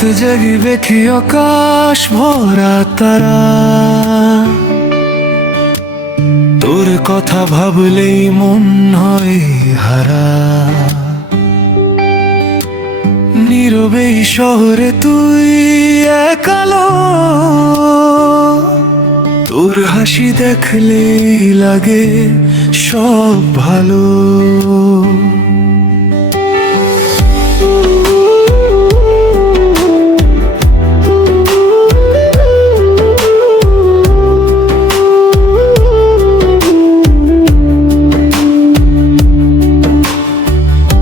রাত জেগে দেখি আকাশ ভরা তারা, তোর কথা ভাবলেই মন হয় হারা। নীরবে এই শহরে তুই একালো, তোর হাসি দেখলেই লাগে সব ভালো।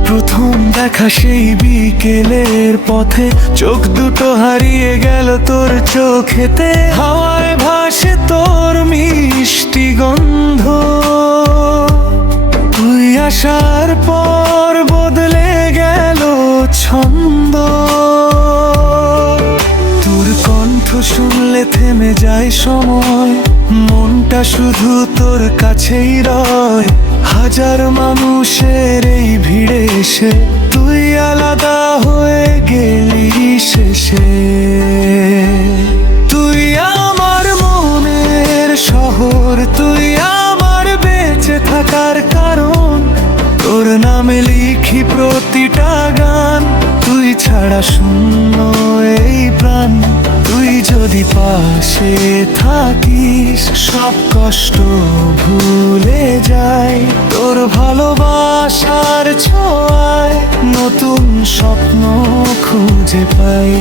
প্রথম দেখা সেই বিকেলের পথে, চোখ দুটো হারিয়ে গেল তোর চোখেতে। হাওয়ায় ভাসে তোর মিষ্টি গন্ধ, তুই আসার পর বদলে গেল ছন্দ। তোর কণ্ঠ শুনলে থেমে যায় সময়, মনটা শুধু তোর কাছেই রয়। হাজার মানুষের এই ভিড়ে এসে তুই আলাদা হয়ে গেলি শেষে। তুই আমার মনের শহর, তুই আমার বেঁচে থাকার কারণ। তোর নামে লিখি প্রতিটা গান, তুই ছাড়া শূন্য এই প্রাণ। তুই যদি পাশে থাকিস সব কষ্ট ভুলে যায়। তোর ভালোবাসার ছোঁয়ায় নতুন স্বপ্ন খুঁজে পাই।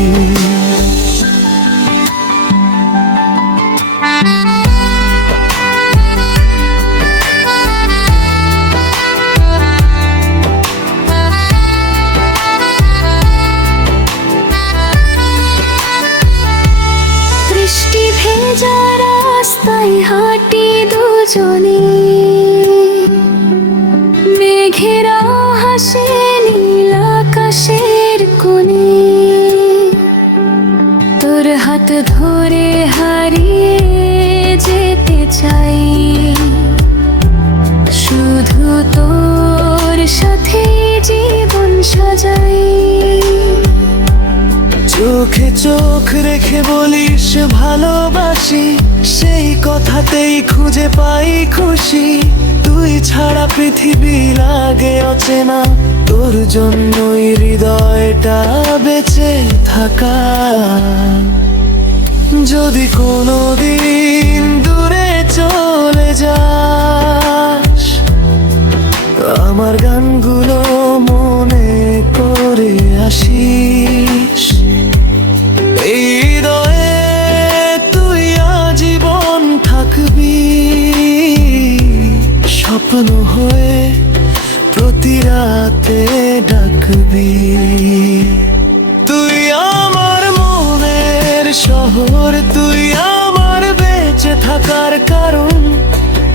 বৃষ্টি ভেজা রাস্তায় হাঁটি দুজনে, মেঘেরা হাসে নীল আকাশের কোণে। তোর হাত ধরে হারিয়ে যেতে চাই, শুধু তোর সাথে জীবন সাজাই। চোখে চোখ রেখে বলিস ভালোবাসি, সেই কথাতেই খুঁজে পাই খুশি। তুই ছাড়া পৃথিবী লাগে অচেনা, তোর জন্যই হৃদয়টা বেঁচে থাকা। যদি কোনোদিন দূরে চলে যাস, আমার গানগুলো মনে করে আসিস। এই হৃদয়ে তুই আজীবন থাকবি, স্বপ্ন হয়ে প্রতি রাতে ডাকবি। তুই আমার মনের শহর, তুই আমার বেঁচে থাকার কারণ।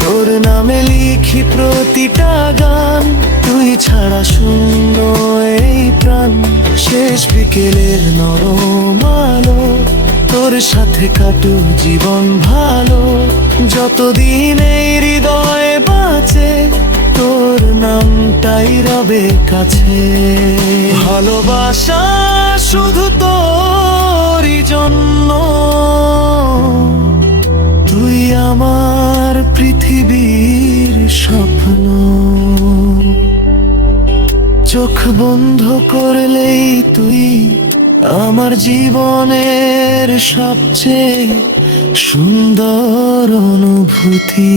তোর নামে লিখি প্রতিটা গান, তুই ছাড়া শূন্য এই প্রাণ। শেষ বিকেলের নরম আলো, তোর সাথে কাটু জীবন ভালো। যতদিন এই হৃদয়ে বাঁচে, তোর নামটাই রবে কাছে। ভালোবাসা শুধু তোরই জন্য, তুই আমার পৃথিবীর স্বপ্ন। চোখ বন্ধ করলেই তুই আমার জীবনের সবচেয়ে সুন্দর অনুভূতি।